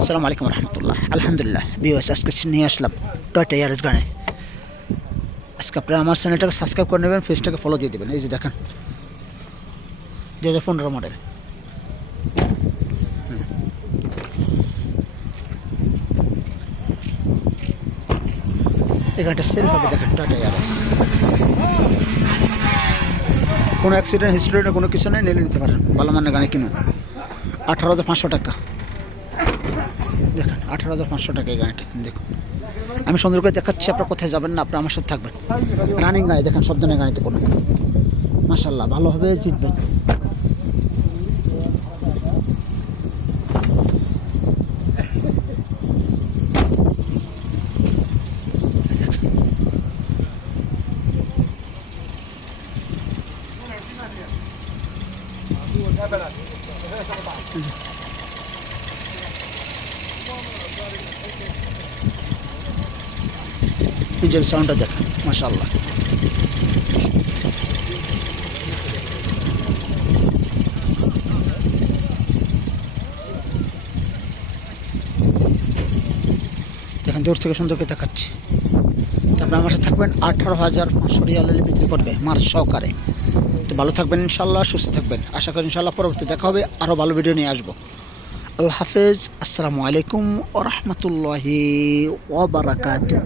আসসালামু আলাইকুম রহমতুল্লাহ। আলহামদুলিল্লাহ। বিওএস আজকে নিয়ে আসলাম টয়টা ইয়ারিস গানে। আজকে আপনারা আমার চ্যানেলটাকে সাবস্ক্রাইব করে নেবেন ফেসটাকে ফলো দিয়ে দেবেন। এই যে দেখেন। দু হাজার পনেরো মডেল এই গানটা সেল হবে, দেখেন, টয়টা ইয়ারিস। কোনো অ্যাক্সিডেন্ট হিস্ট্রি কোনো কিছু নেই, নিলে নিতে পারেন। ভালো মানের গাড়ি কিনুন। আঠারো হাজার পাঁচশো টাকা। আঠারো হাজার পাঁচশো টাকা এই গাড়িটা, দেখুন। আমি সুন্দর করে দেখাচ্ছি, আপনার কোথায় যাবেন না আপনি আমার সাথে থাকবেন। রানিং গাড়ি, দেখেন সব ধরনের গাড়িতে কোনো মাসাল্লাহ ভালোভাবে জিতবেন। ইঞ্জিন সাউন্ডটা দেখেন মাসাল্লাহ দেখেন, দূর থেকে সুন্দর করে দেখাচ্ছি। তারপরে আমার সাথে থাকবেন আঠারো হাজার পাঁচশো রিয়াল বিক্রি করবে মার সহকারে। তো ভালো থাকবেন ইনশাল্লাহ সুস্থ থাকবেন। আশা করি ইনশাল্লাহ পরবর্তী দেখা হবে আরও ভালো ভিডিও নিয়ে আসব। আল্লাহ হাফেজ আসসালামু আলাইকুম ও রহমতুল্লাহি ওবরাকাতু